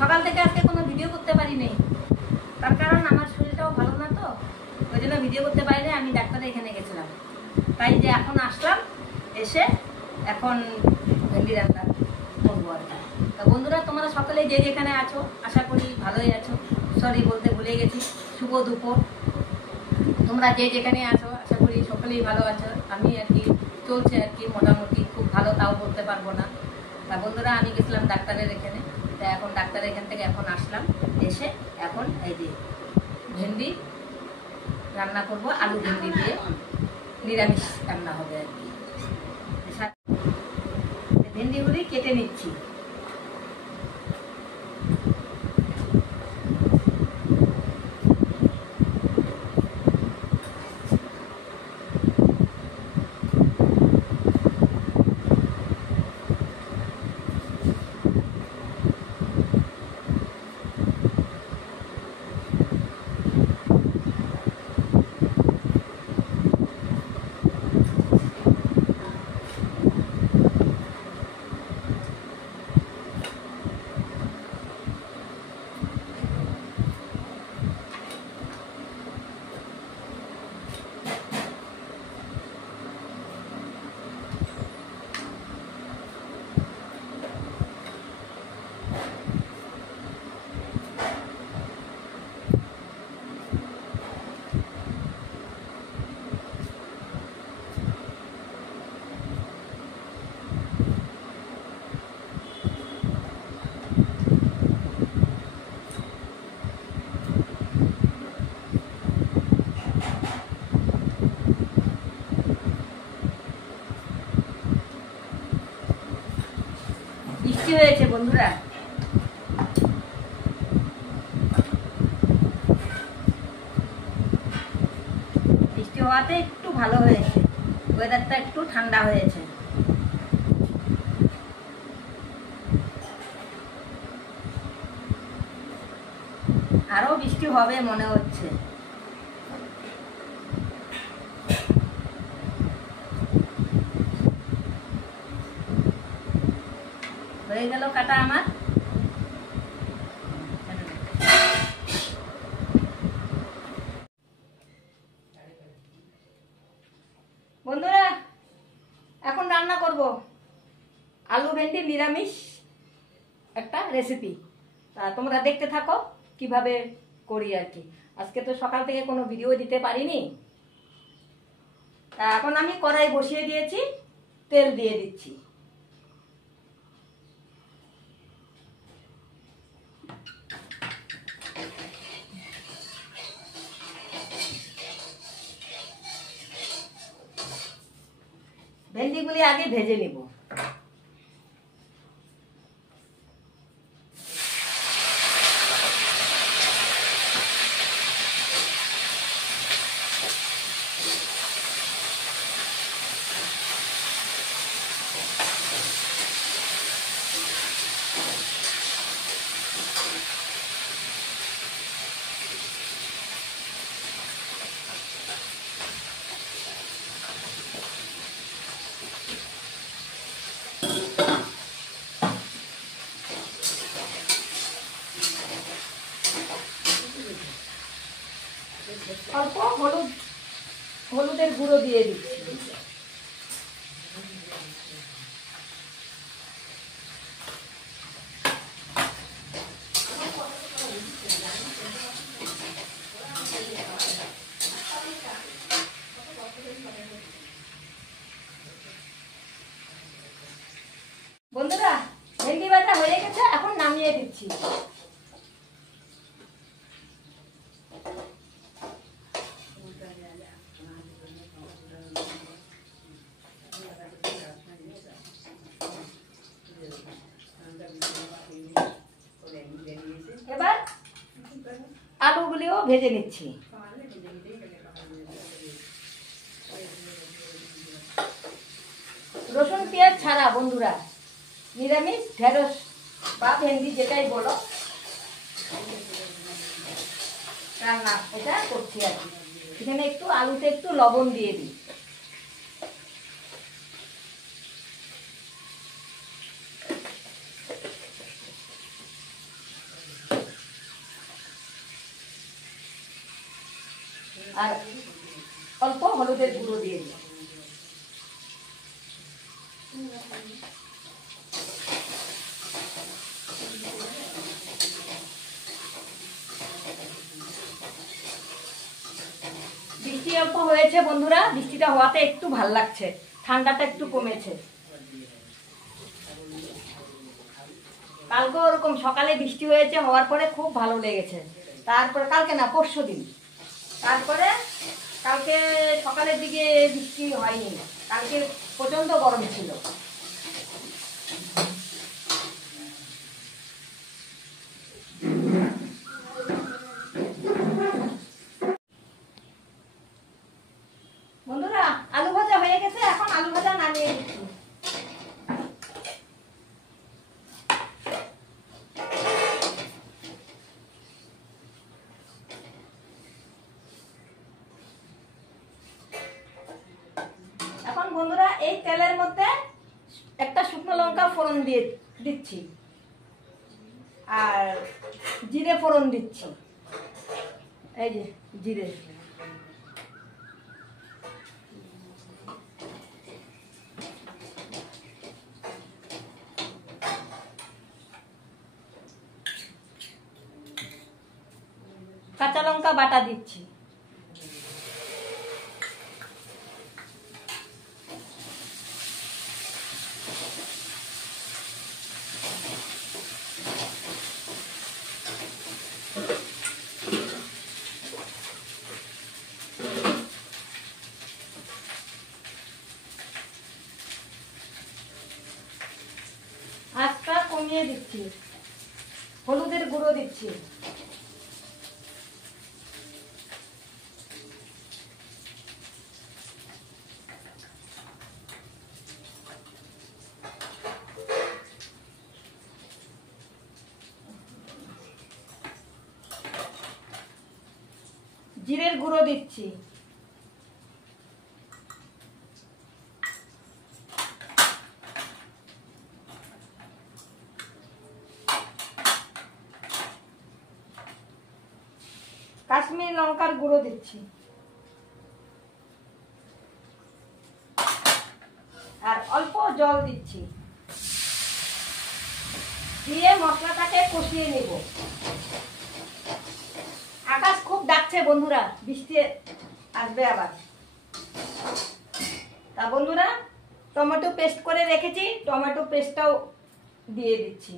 সকাল থেকে আজকে কোনো ভিডিও করতে পারিনি, তার কারণ আমার শরীরটাও ভালো না, তো ওই জন্য ভিডিও করতে পারিনি। আমি ডাক্তারের এখানে গেছিলাম, তাই যে এখন আসলাম, এসে এখন ভেন্ডি রান্না করবো আর কি। তা বন্ধুরা, তোমরা সকলে যে যেখানে আছো আশা করি ভালোই আছো। সরি বলতে ভুলে গেছি, শুভ দুপুর। তোমরা যে যেখানে আছো আশা করি সকলেই ভালো আছো। আমি আর কি চলছে আর কি, মোটামুটি খুব ভালো তাও বলতে পারবো না। তা বন্ধুরা, আমি গেছিলাম ডাক্তারের এখানে, তা এখন ডাক্তারের এখান থেকে এখন আসলাম, এসে এখন এই যে ভেন্ডি রান্না করব, আলু ভেন্ডি দিয়ে নিরামিষ রান্না হবে আর কি। ভেন্ডিগুলি কেটে নিচ্ছি। বৃষ্টি হয়েছে বন্ধুরা, বৃষ্টি হওয়াতে একটু ভালো হয়েছে, ওয়েদারটা একটু ঠান্ডা হয়েছে। আরো বৃষ্টি হবে মনে হচ্ছে। হয়ে গেল কাটা আমার। বন্ধুরা, এখন রান্না করব আলু ভেন্ডি নিরামিষ একটা রেসিপি। তা তোমরা দেখতে থাকো কিভাবে করি আর কি। আজকে তো সকাল থেকে কোনো ভিডিও দিতে পারিনি। তা এখন আমি কড়াই বসিয়ে দিয়েছি, তেল দিয়ে দিচ্ছি। ভেন্ডিগুলি আগে ভেজে নিব। অল্প হলুদের গুঁড়ো দিয়ে দিচ্ছি। বন্ধুরা, ভেন্ডি ভাজা হয়ে গেছে, এখন নামিয়ে দিচ্ছি। এবার আলুগুলিও ভেজে নিচ্ছি। রসুন পেঁয়াজ ছাড়া বন্ধুরা, নিরামিষ ঢেঁড়স বা ভেন্ডি যেটাই বলো রান্না এটা করছি আর কি। এখানে একটু আলুতে একটু লবণ দিয়ে দিই। আর অল্প হলুদের গুঁড়ো দিয়ে দিলাম। বৃষ্টি অল্প হয়েছে বন্ধুরা, বৃষ্টিটা হওয়াতে একটু ভাল লাগছে, ঠান্ডাটা একটু কমেছে। কালকে ওরকম সকালে বৃষ্টি হয়েছে, হওয়ার পরে খুব ভালো লেগেছে। তারপরে কালকে না, পরশুদিন। তারপরে কালকে সকালের দিকে বৃষ্টি হয়নি, কালকে প্রচন্ড গরম ছিল। বন্ধুরা আলু ভাজা হয়ে গেছে, এখন আলু ভাজা নামিয়ে দিচ্ছি। এখন বন্ধুরা এই তেলের মধ্যে একটা শুকনো লঙ্কা ফোড়ন দিয়ে দিচ্ছি আর জিরে ফোড়ন দিচ্ছি। এই যে জিরে, কাঁচা লঙ্কা বাটা দিচ্ছি। আঁচটা কমিয়ে দিচ্ছি, হলুদের গুঁড়ো দিচ্ছি। জিরের গুঁড়ো দিচ্ছি। কাশ্মীরি লঙ্কার গুঁড়ো দিচ্ছি আর অল্প জল দিচ্ছি, দিয়ে মশলাটাকে কষিয়ে নেব। আকাশ খুব ডাকছে বন্ধুরা, বৃষ্টি আসবে আবার। তা বন্ধুরা টমেটো পেস্ট করে রেখেছি, টমেটো পেস্টটাও দিয়ে দিচ্ছি।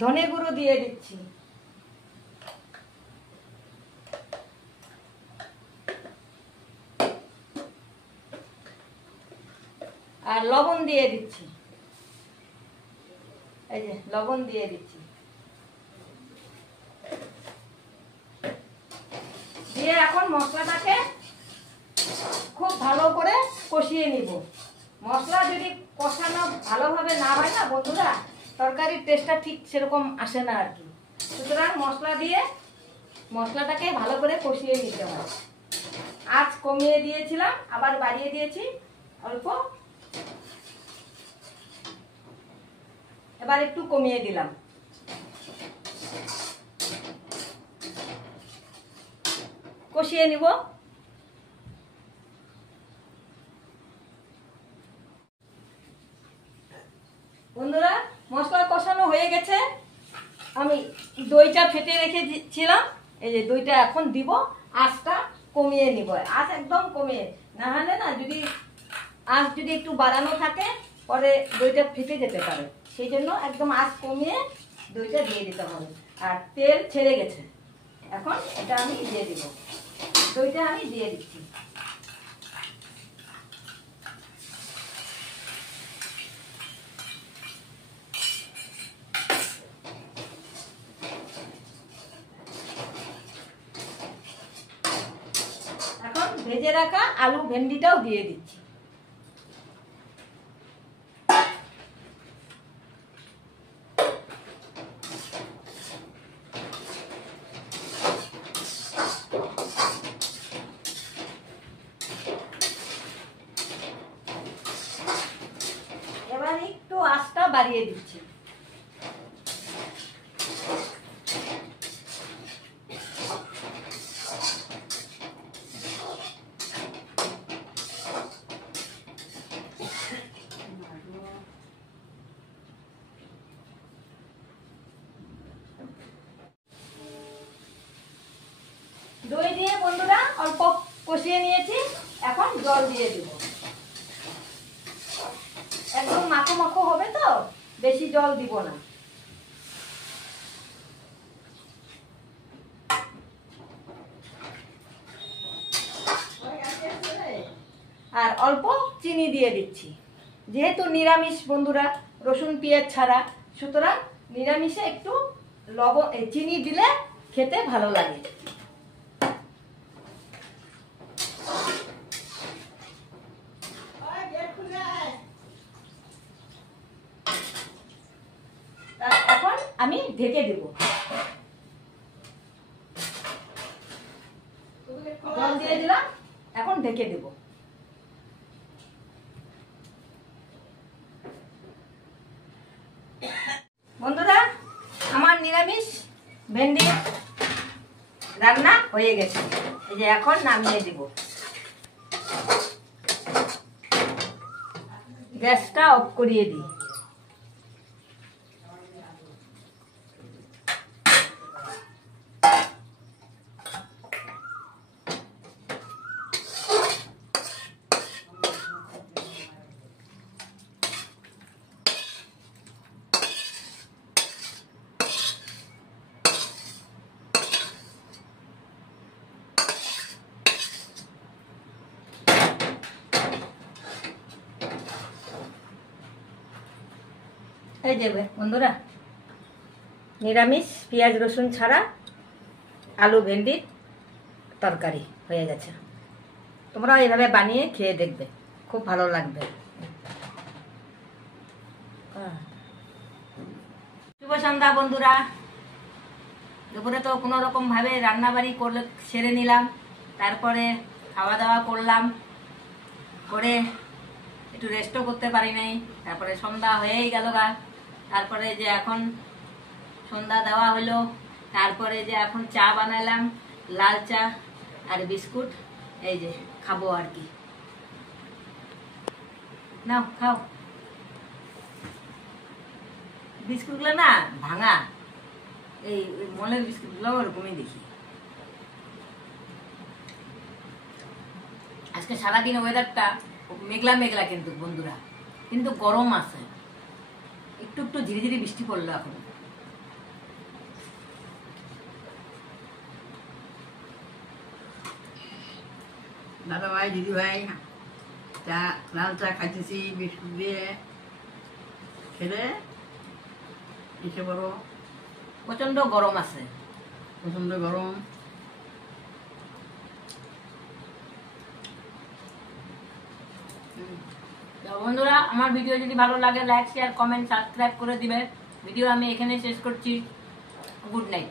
ধনে গুঁড়ো দিয়ে দিচ্ছি। আর লবণ দিয়ে দিচ্ছি, এই যে লবণ দিয়ে দিচ্ছি। দিয়ে এখন মশলাটাকে খুব ভালো করে কষিয়ে নিব। মশলা যদি কষানো ভালোভাবে না হয় না বন্ধুরা, তরকারির টেস্টটা ঠিক সেরকম আসে না আর কি। সুতরাং মশলাটাকে ভালো করে কষিয়ে নিতে হয়। আঁচ কমিয়ে দিয়েছিলাম, আবার বাড়িয়ে দিয়েছি অল্প, এবার একটু কমিয়ে দিলাম। কষিয়ে নিব। বন্ধুরা মশলা কষানো হয়ে গেছে, আমি দইটা ফেটে রেখেছিলাম, এই যে দইটা এখন দিব। আঁচটা কমিয়ে নিব, আঁচ একদম কমিয়ে, না হলে না যদি আঁচ যদি একটু বাড়ানো থাকে পরে দইটা ফেটে যেতে পারে, সেই জন্য একদম আঁচ কমিয়ে দইটা দিয়ে দিতে হবে। আর তেল ছেড়ে গেছে, এখন এটা আমি দিয়ে দিব। দইটা আমি দিয়ে দিচ্ছি। এখন ভেজে রাখা আলু ভেন্ডিটাও দিয়ে দিচ্ছি। বাড়িয়ে দিচ্ছি। দই দিয়ে বন্ধুরা অল্প কষিয়ে নিয়েছি, এখন জল দিয়ে দেব। একদম মাখো মাখো হবে তো, বেশি জল দিব না। আর অল্প চিনি দিয়ে দিচ্ছি, যেহেতু নিরামিষ বন্ধুরা, রসুন পেঁয়াজ ছাড়া, সুতরাং নিরামিষে একটু চিনি দিলে খেতে ভালো লাগে। এখন আমি ঢেকে দেব, জল দিয়ে দিলাম, এখন ঢেকে দেব। বন্ধুরা, আমার নিরামিষ ভেন্ডি রান্না হয়ে গেছে। এই যে এখন নামিয়ে দেব, গ্যাসটা অফ করিয়ে দিই। এই যে বন্ধুরা, নিরামিষ পেঁয়াজ রসুন ছাড়া আলু ভেন্ডির তরকারি হয়ে গেছে। তোমরাও এইভাবে বানিয়ে খেয়ে দেখবে, খুব ভালো লাগবে। শুভ সন্ধ্যা বন্ধুরা। দুপুরে তো কোনো রকম ভাবে রান্না বাড়ি করলে সেরে নিলাম, তারপরে খাওয়া দাওয়া করলাম, করে একটু রেস্টও করতে পারি নাই। তারপরে সন্ধ্যা হয়েই গেল গা। তারপরে যে এখন সন্ধ্যা দেওয়া হলো, তারপরে যে এখন চা বানালাম, লাল চা আর বিস্কুট, এই যে খাবো আর কি। নাও খাও। বিস্কুটগুলো না ভাঙা, এই মলের বিস্কুটগুলো ওরকমই দেখি। আজকে সারাদিন ওয়েদারটা মেঘলা মেঘলা কিন্তু বন্ধুরা, কিন্তু গরম আছে। একটু একটু ধীরে ধীরে বৃষ্টি পড়লো এখন। দাদা ভাই দিদি ভাই চা, লাল চা খাইতেছি বিস্কুট দিয়ে, খেলে এসে বড় প্রচন্ড গরম আছে, প্রচন্ড গরম। বন্ধুরা, আমার ভিডিও যদি ভালো লাগে লাইক শেয়ার কমেন্ট সাবস্ক্রাইব করে দিবে। ভিডিও আমি এখানে শেষ করছি। Good night.